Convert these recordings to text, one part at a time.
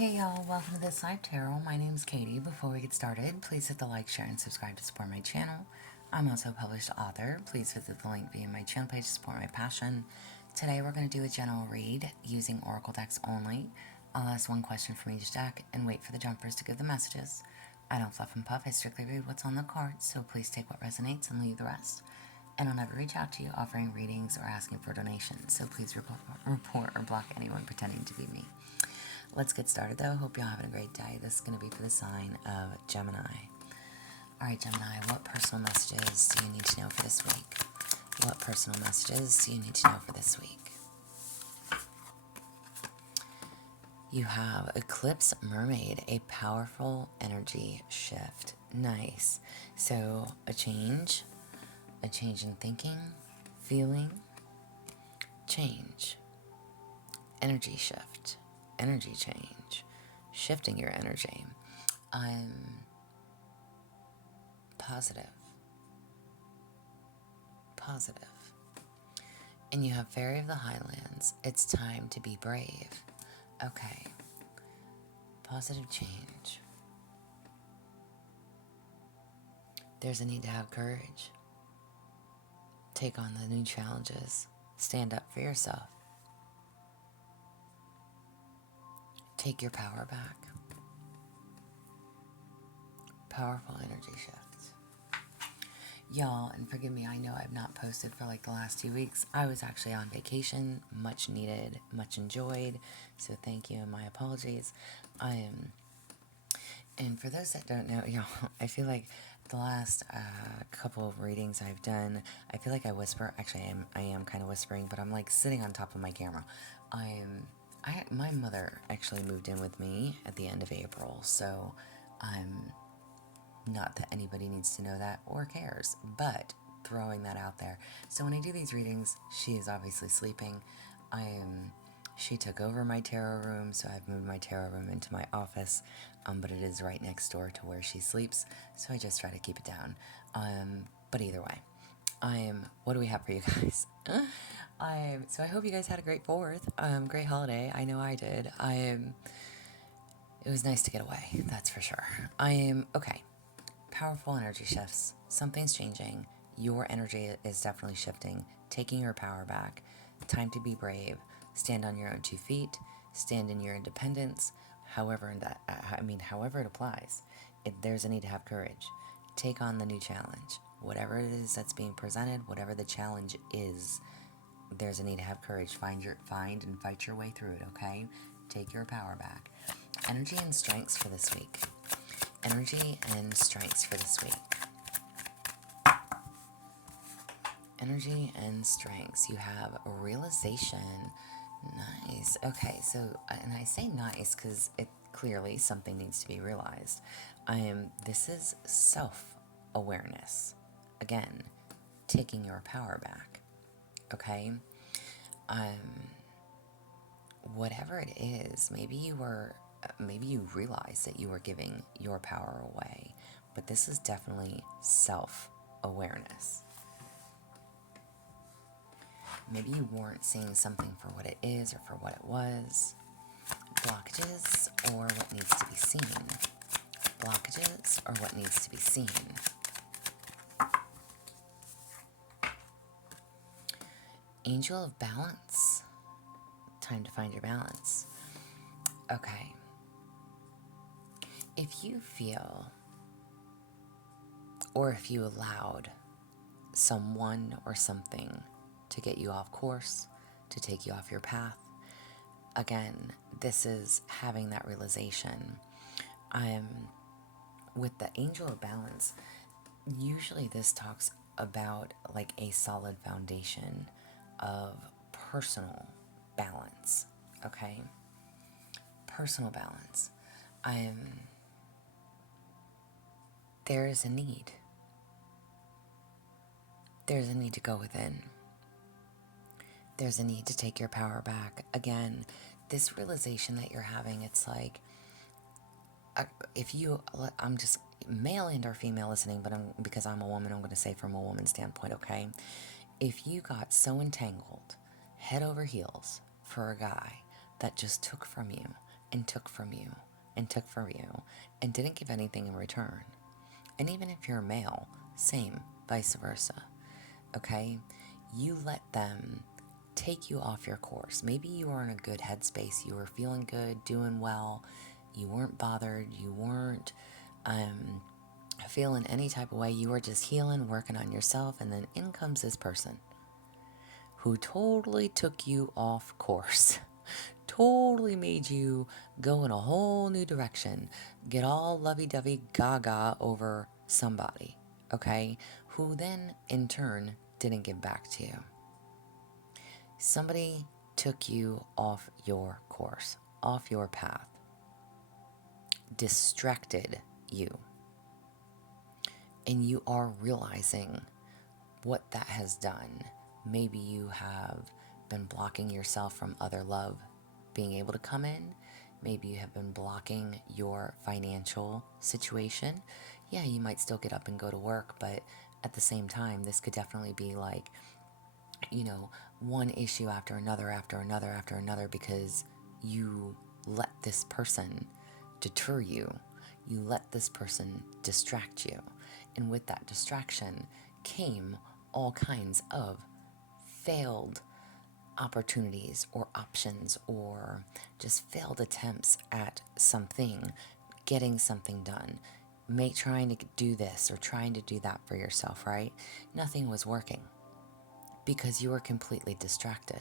Hey y'all, welcome to this live tarot. My name's Katie. Before we get started, please hit the like, share, and subscribe to support my channel. I'm also a published author. Please visit the link via my channel page to support my passion. Today we're going to do a general read using oracle decks only. I'll ask one question from each deck and wait for the jumpers to give the messages. I don't fluff and puff, I strictly read what's on the cards, so please take what resonates and leave the rest. And I'll never reach out to you offering readings or asking for donations, so please report or block anyone pretending to be me. Let's get started though. Hope y'all having a great day. This is going to be for the sign of Gemini. Alright, Gemini, what personal messages do you need to know for this week? What personal messages do you need to know for this week? You have Eclipse Mermaid, a powerful energy shift. Nice. So, a change in thinking, feeling, change, energy shift. Energy change, shifting your energy. Positive. And you have Fairy of the Highlands. It's time to be brave. Okay. Positive change. There's a need to have courage. Take on the new challenges. Stand up for yourself. Take your power back. Powerful energy shifts. Y'all, and forgive me, I know I've not posted for like the last 2 weeks. I was actually on vacation, much needed, much enjoyed. So thank you and my apologies. And for those that don't know, y'all, I feel like the last couple of readings I've done, I feel like I whisper. Actually, I am kind of whispering, but I'm like sitting on top of my camera. My mother actually moved in with me at the end of April, so not that anybody needs to know that or cares, but throwing that out there. So when I do these readings, she is obviously sleeping. She took over my tarot room, so I've moved my tarot room into my office, but it is right next door to where she sleeps, so I just try to keep it down. But either way, what do we have for you guys? So I hope you guys had a great 4th, great holiday. I know I did. It was nice to get away, that's for sure. Okay. Powerful energy shifts. Something's changing. Your energy is definitely shifting. Taking your power back. Time to be brave. Stand on your own 2 feet. Stand in your independence. However it applies. There's a need to have courage. Take on the new challenge. Whatever it is that's being presented, whatever the challenge is, there's a need to have courage. Find and fight your way through it, okay? Take your power back. Energy and strengths for this week. Energy and strengths for this week. Energy and strengths. You have a realization. Nice. Okay, so, and I say nice because it clearly something needs to be realized. This is self-awareness. Again, taking your power back. Okay? Whatever it is, maybe you realize that you were giving your power away, but this is definitely self-awareness. Maybe you weren't seeing something for what it is or for what it was. Blockages or what needs to be seen. Blockages or what needs to be seen. Angel of Balance. Time to find your balance. Okay. If you feel, or if you allowed someone or something to get you off course, to take you off your path, again, this is having that realization. With the Angel of Balance, usually this talks about like a solid foundation of personal balance, okay? Personal balance. There is a need. There's a need to go within. There's a need to take your power back. Again, this realization that you're having, it's like, I'm just male and or female listening, but because I'm a woman, I'm going to say from a woman's standpoint, okay? If you got so entangled, head over heels, for a guy that just took from you, and took from you and took from you and didn't give anything in return. And even if you're a male, same, vice versa. Okay? You let them take you off your course. Maybe you were in a good headspace. You were feeling good, doing well. You weren't bothered. You weren't feeling any type of way. You were just healing, working on yourself. And then in comes this person who totally took you off course. Totally made you go in a whole new direction. Get all lovey-dovey gaga over somebody. Okay? Who then, in turn, didn't give back to you. Somebody took you off your course, off your path, distracted you. And you are realizing what that has done. Maybe you have been blocking yourself from other love being able to come in. Maybe you have been blocking your financial situation. Yeah, you might still get up and go to work, but at the same time, this could definitely be like, one issue after another, after another, after another, because you let this person deter you. You let this person distract you. And with that distraction came all kinds of failed opportunities or options or just failed attempts at something, getting something done, trying to do this or trying to do that for yourself, right? Nothing was working because you were completely distracted.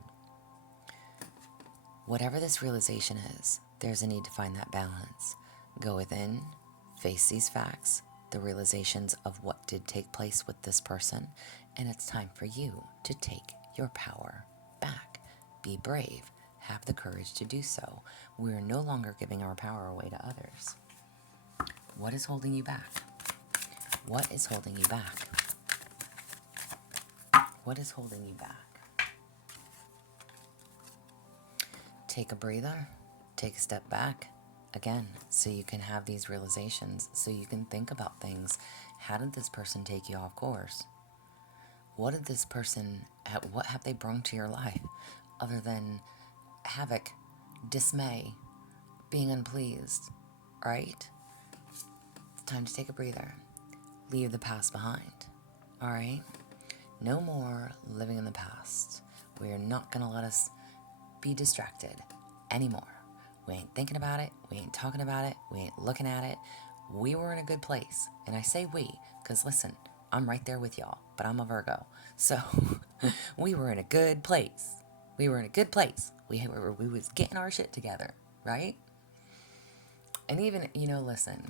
Whatever this realization is, there's a need to find that balance. Go within, face these facts, the realizations of what did take place with this person, and it's time for you to take your power back. Be brave. Have the courage to do so. We're no longer giving our power away to others. What is holding you back? What is holding you back? What is holding you back? Take a breather. Take a step back. Again, so you can have these realizations, so you can think about things. How did this person take you off course? What did this person, what have they brought to your life other than havoc, dismay, being unpleased, right? It's time to take a breather. Leave the past behind, all right? No more living in the past. We are not going to let us be distracted anymore. We ain't thinking about it. We ain't talking about it. We ain't looking at it. We were in a good place. And I say we, because listen, I'm right there with y'all, but I'm a Virgo. So we were in a good place. We were in a good place. We was getting our shit together, right? And even, listen,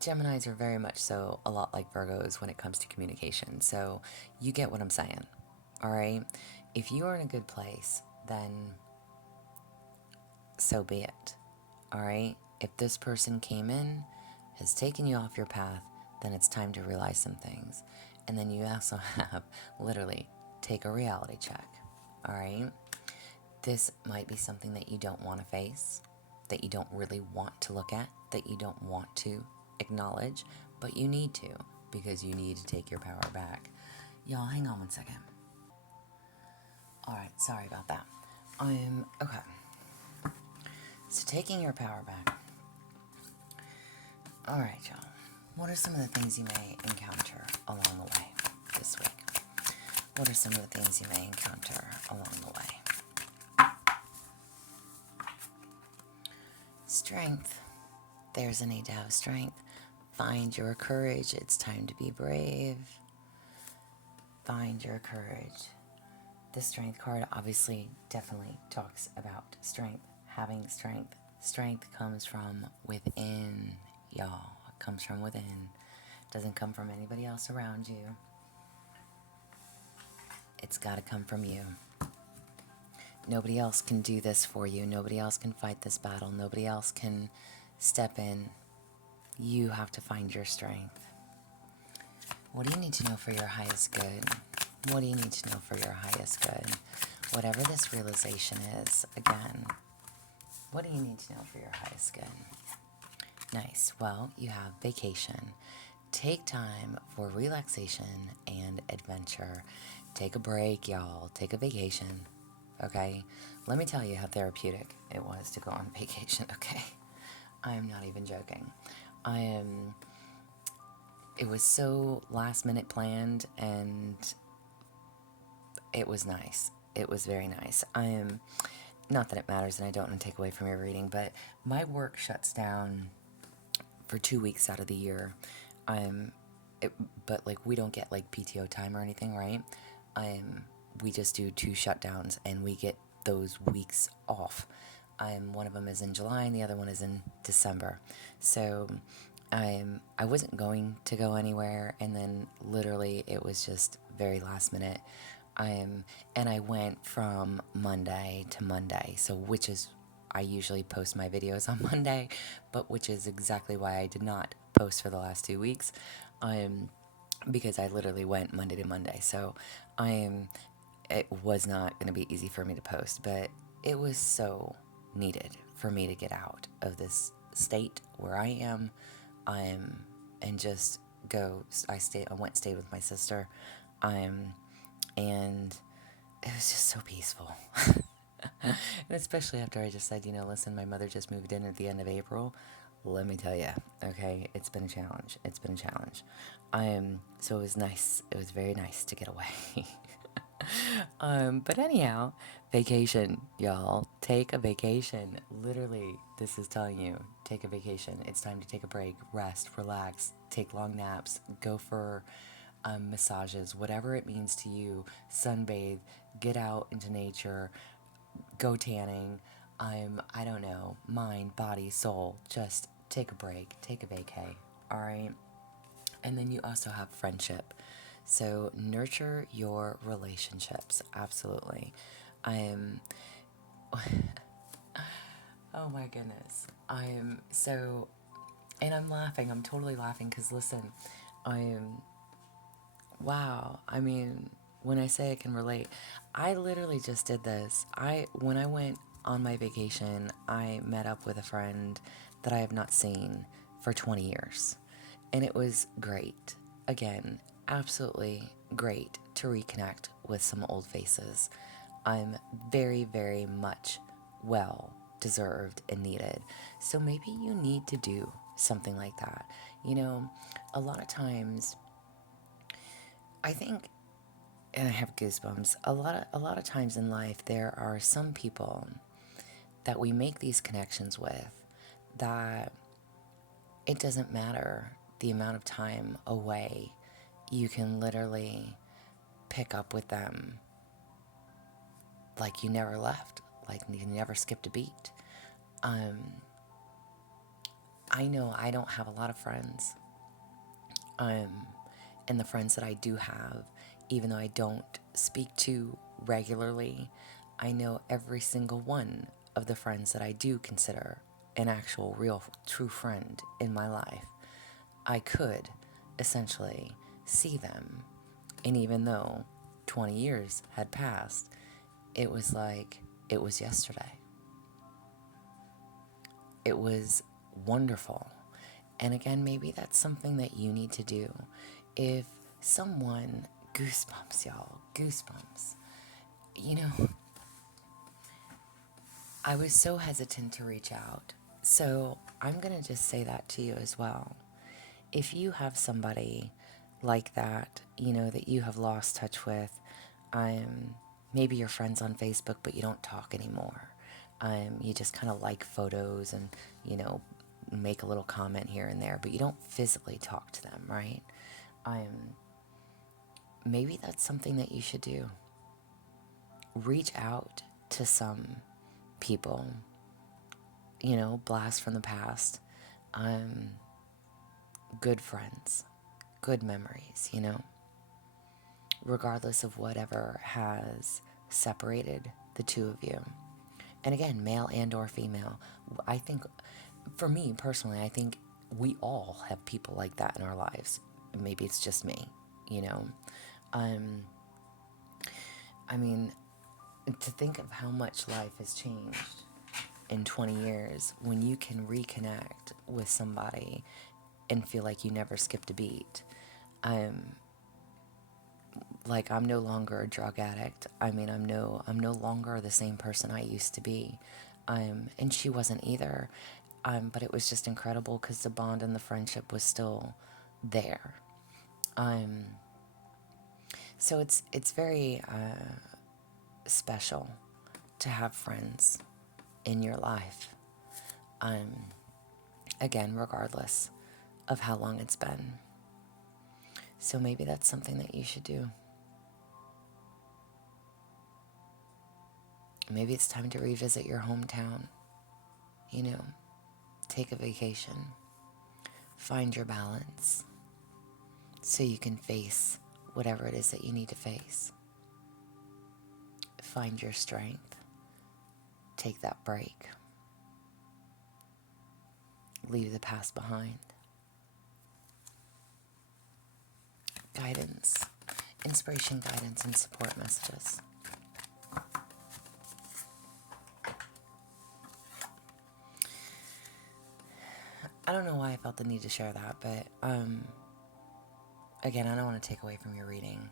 Geminis are very much so a lot like Virgos when it comes to communication. So you get what I'm saying, all right? If you are in a good place, then so be it, all right? If this person came in, has taken you off your path, then it's time to realize some things. And then you also have, literally, take a reality check, all right? This might be something that you don't want to face, that you don't really want to look at, that you don't want to acknowledge, but you need to, because you need to take your power back. Y'all, hang on one second. All right, sorry about that. Okay. So taking your power back. All right, y'all. What are some of the things you may encounter along the way this week? What are some of the things you may encounter along the way? Strength. There's a need to have strength. Find your courage. It's time to be brave. Find your courage. The Strength card obviously definitely talks about strength. Having strength. Strength comes from within, y'all. It comes from within. It doesn't come from anybody else around you. It's got to come from you. Nobody else can do this for you. Nobody else can fight this battle. Nobody else can step in. You have to find your strength. What do you need to know for your highest good? What do you need to know for your highest good? Whatever this realization is, again, what do you need to know for your highest good? Nice. Well, you have vacation. Take time for relaxation and adventure. Take a break, y'all. Take a vacation. okay? Let me tell you how therapeutic it was to go on vacation, okay? I am not even joking. I am. It was so last minute planned, and it was nice. It was very nice. I am. Not that it matters, and I don't want to take away from your reading, but my work shuts down for 2 weeks out of the year. Um, it, but like we don't get like PTO time or anything, right? We just do 2 shutdowns, and we get those weeks off. One of them is in July, and the other one is in December. So, I wasn't going to go anywhere, and then literally it was just very last minute. And I went from Monday to Monday, so which is I usually post my videos on Monday, but which is exactly why I did not post for the last 2 weeks, because I literally went Monday to Monday. So it was not going to be easy for me to post, but it was so needed for me to get out of this state where I am, and just go. I went and stayed with my sister, and it was just so peaceful. And especially after I just said, listen, my mother just moved in at the end of April. Let me tell you, okay, it's been a challenge. It's been a challenge. So it was nice. It was very nice to get away. But anyhow, vacation, y'all. Take a vacation. Literally, this is telling you, take a vacation. It's time to take a break, rest, relax, take long naps, go for massages, whatever it means to you. Sunbathe, get out into nature, go tanning. I don't know, mind, body, soul. Just take a break, take a vacay. All right. And then you also have friendship. So nurture your relationships. Absolutely. I am. Oh my goodness. I am so. And I'm laughing. I'm totally laughing because listen, I am. Wow. I mean, when I say I can relate, I literally just did this. When I went on my vacation, I met up with a friend that I have not seen for 20 years. And it was great. Again, absolutely great to reconnect with some old faces. I'm very, very much well deserved and needed. So maybe you need to do something like that. A lot of times, I think, and I have goosebumps, a lot of times in life there are some people that we make these connections with that it doesn't matter the amount of time away, you can literally pick up with them like you never left, like you never skipped a beat. I know I don't have a lot of friends, and the friends that I do have, even though I don't speak to regularly, I know every single one of the friends that I do consider an actual, real, true friend in my life. I could essentially see them. And even though 20 years had passed, it was like it was yesterday. It was wonderful. And again, maybe that's something that you need to do. If someone, goosebumps, y'all, goosebumps. You know, I was so hesitant to reach out. So I'm going to just say that to you as well. If you have somebody like that, that you have lost touch with, maybe you're friends on Facebook, but you don't talk anymore. You just kind of like photos and, make a little comment here and there, but you don't physically talk to them, right? Maybe that's something that you should do. Reach out to some people, blast from the past, good friends, good memories, regardless of whatever has separated the two of you. And again, male and or female. I think, for me personally, I think we all have people like that in our lives. Maybe it's just me, you know. I mean, to think of how much life has changed in 20 years when you can reconnect with somebody and feel like you never skipped a beat. Like, I'm no longer a drug addict. I mean, I'm no longer the same person I used to be. And she wasn't either. But it was just incredible because the bond and the friendship was still there. Um, so it's very special to have friends in your life. Um, Again, regardless of how long it's been. So maybe that's something that you should do. Maybe it's time to revisit your hometown. You know, take a vacation. Find your balance so you can face whatever it is that you need to face. Find your strength. Take that break. Leave the past behind. Guidance, inspiration, guidance, and support messages. I don't know why I felt the need to share that, but again, I don't want to take away from your reading,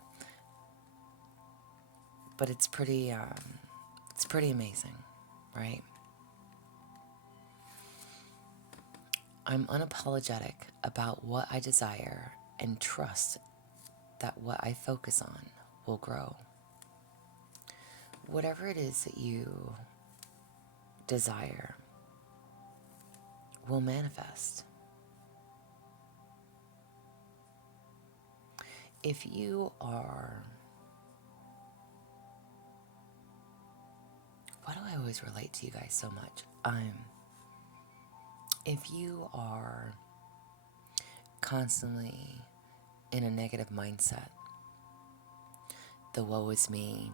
but it's pretty amazing, right? I'm unapologetic about what I desire and trust that what I focus on will grow. Whatever it is that you desire will manifest. If you are, why do I always relate to you guys so much? If you are constantly in a negative mindset, the woe is me,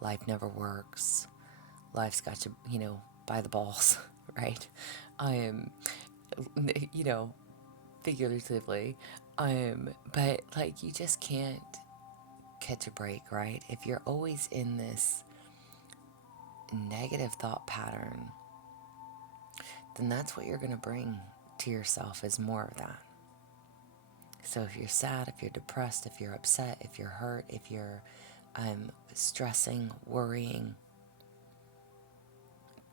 life never works, life's got you, by the balls, right? I am, figuratively, but like you just can't catch a break, right? If you're always in this negative thought pattern, then that's what you're going to bring to yourself is more of that. So if you're sad, if you're depressed, if you're upset, if you're hurt, if you're stressing, worrying,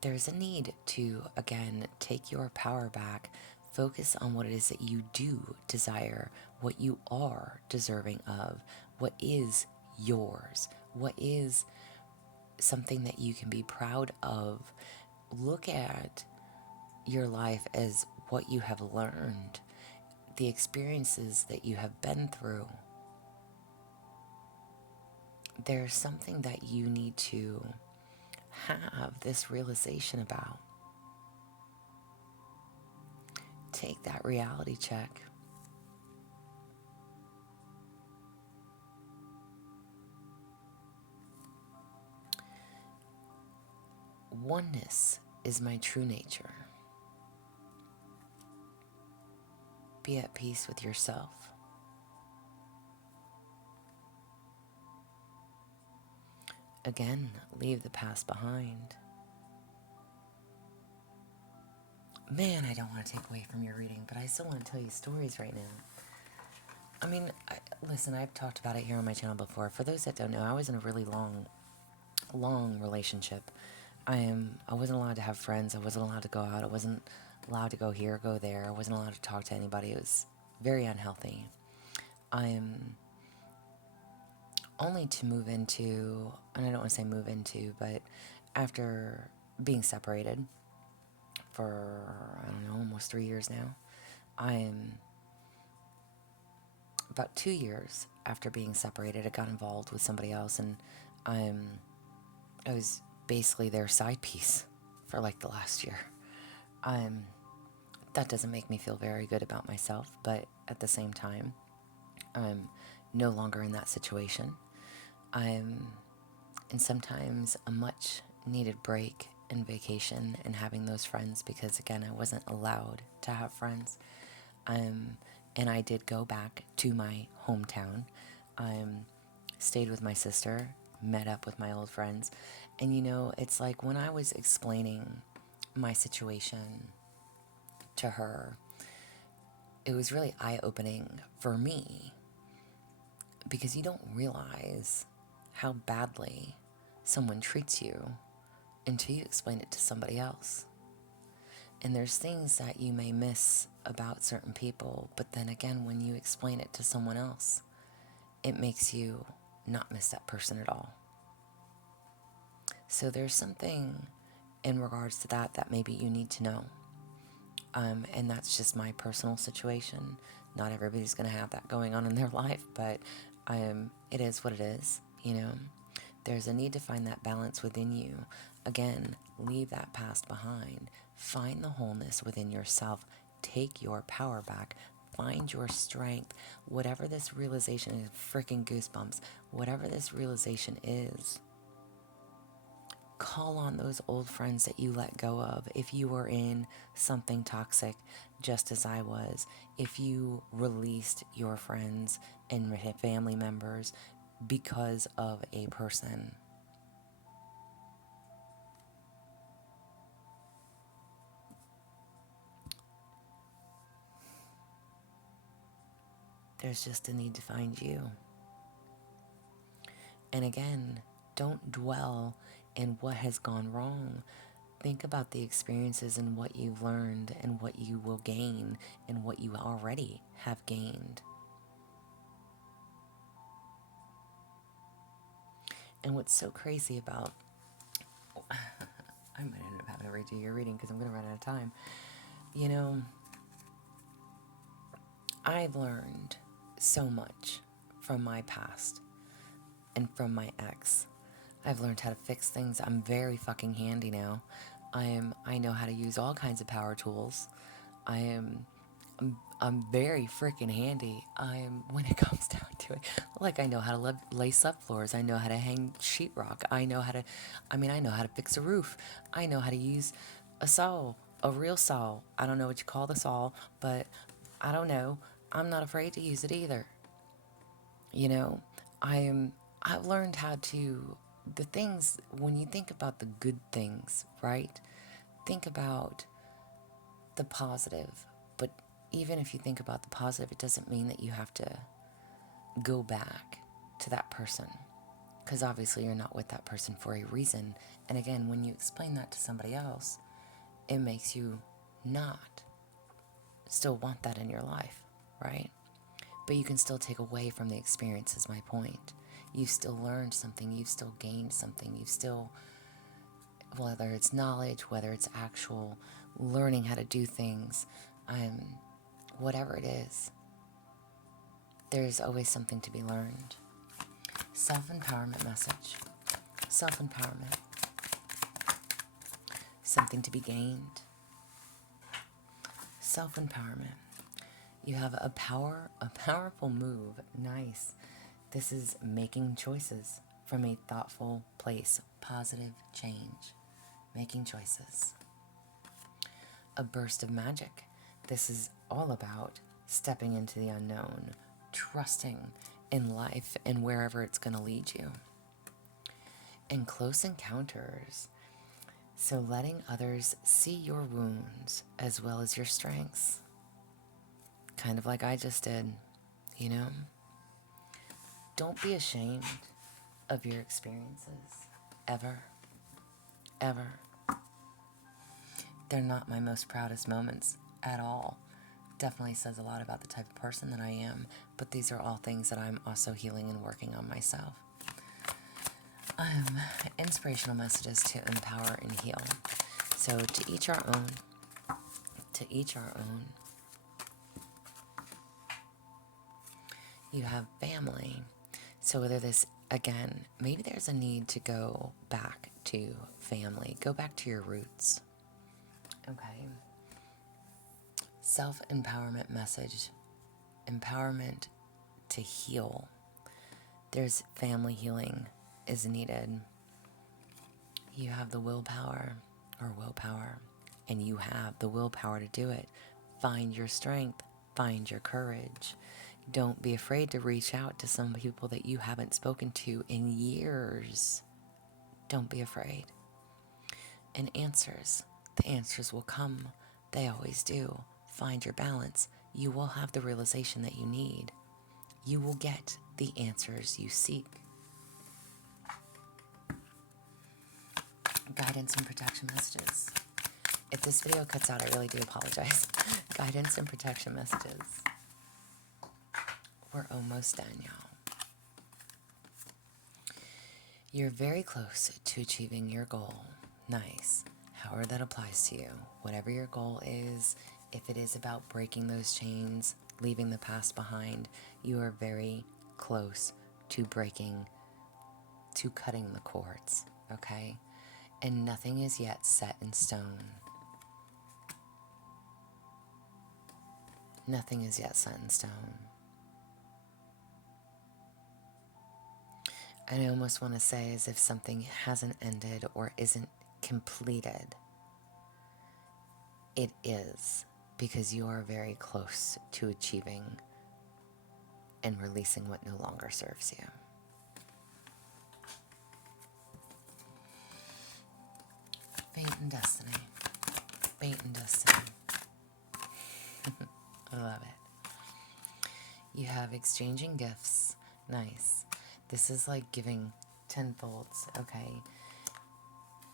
there's a need to, again, take your power back, focus on what it is that you do desire, what you are deserving of, what is yours, what is something that you can be proud of. Look at your life as what you have learned, the experiences that you have been through. There's something that you need to have this realization about. Take that reality check. Oneness is my true nature. Be at peace with yourself. Again, leave the past behind. Man, I don't want to take away from your reading, but I still want to tell you stories right now. I mean, listen, I've talked about it here on my channel before. For those that don't know, I was in a really long relationship. I wasn't allowed to have friends. I wasn't allowed to go out. I wasn't allowed to go here, go there. I wasn't allowed to talk to anybody. It was very unhealthy. Only to move into, and I don't want to say move into, but after being separated for, I don't know, almost 3 years now, about 2 years after being separated, I got involved with somebody else, and I was basically their side piece for like the last year. That doesn't make me feel very good about myself, but at the same time, I'm no longer in that situation. I'm in sometimes a much needed break and vacation and having those friends because, again, I wasn't allowed to have friends. And I did go back to my hometown. Stayed with my sister, met up with my old friends. And, it's like when I was explaining my situation to her, it was really eye-opening for me because you don't realize how badly someone treats you until you explain it to somebody else. And there's things that you may miss about certain people, but then again, when you explain it to someone else, it makes you not miss that person at all. So there's something in regards to that maybe you need to know. And that's just my personal situation. Not everybody's going to have that going on in their life, but it is what it is, you know. There's a need to find that balance within you. Again, leave that past behind. Find the wholeness within yourself. Take your power back. Find your strength. Whatever this realization is, freaking goosebumps, whatever this realization is, call on those old friends that you let go of. If you were in something toxic, just as I was, if you released your friends and family members because of a person, there's just a need to find you. And again, don't dwell in what has gone wrong. Think about the experiences and what you've learned and what you will gain and what you already have gained. And what's so crazy about, I might end up having to redo your reading because I'm going to run out of time. You know, I've learned so much from my past and from my ex. I've learned how to fix things. I'm very fucking handy now. I know how to use all kinds of power tools. I'm very freaking handy. When it comes down to it, like I know how to lay subfloors. I know how to hang sheetrock. I know how to fix a roof. I know how to use a saw, a real saw. I don't know what you call the saw, but I don't know. I'm not afraid to use it either. You know, I've learned how to, the things, when you think about the good things, right? Think about the positive. But even if you think about the positive, it doesn't mean that you have to go back to that person. Because obviously you're not with that person for a reason. And again, when you explain that to somebody else, it makes you not still want that in your life, right? But you can still take away from the experience, is my point. You've still learned something, you've still gained something, you've still, whether it's knowledge, whether it's actual learning how to do things, whatever it is, there's always something to be learned. Self-empowerment message. Self-empowerment. Something to be gained. Self-empowerment. You have a powerful move. Nice. This is making choices from a thoughtful place. Positive change. Making choices. A burst of magic. This is all about stepping into the unknown, trusting in life and wherever it's going to lead you. And close encounters. So letting others see your wounds as well as your strengths. Kind of like I just did, you know? Don't be ashamed of your experiences. Ever. Ever. They're not my most proudest moments at all. Definitely says a lot about the type of person that I am, but these are all things that I'm also healing and working on myself. Inspirational messages to empower and heal. So to each our own. To each our own. You have family. So whether this, again, maybe there's a need to go back to family. Go back to your roots. Okay. Self-empowerment message. Empowerment to heal. There's family healing is needed. You have the willpower, and you have the willpower to do it. Find your strength. Find your courage. Don't be afraid to reach out to some people that you haven't spoken to in years. Don't be afraid. And answers. The answers will come. They always do. Find your balance. You will have the realization that you need. You will get the answers you seek. Guidance and protection messages. If this video cuts out, I really do apologize. Guidance and protection messages. We're almost done, y'all. You're very close to achieving your goal. Nice. However that applies to you. Whatever your goal is, if it is about breaking those chains, leaving the past behind, you are very close to cutting the cords, okay? And nothing is yet set in stone. Nothing is yet set in stone. And I almost want to say as if something hasn't ended or isn't completed. It is, because you are very close to achieving and releasing what no longer serves you. Fate and destiny. Fate and destiny. I love it. You have exchanging gifts. Nice. This is like giving tenfolds, okay?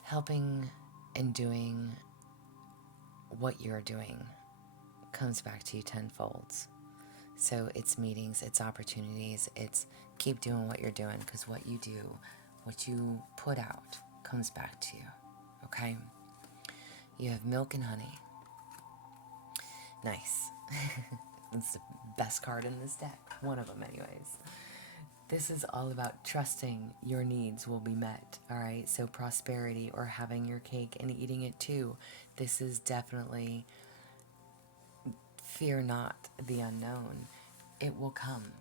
Helping and doing what you're doing comes back to you tenfolds. So it's meetings, it's opportunities, it's keep doing what you're doing, because what you do, what you put out, comes back to you, okay? You have milk and honey. Nice. It's the best card in this deck. One of them anyways. This is all about trusting your needs will be met, all right? So prosperity, or having your cake and eating it too. This is definitely, fear not the unknown. It will come.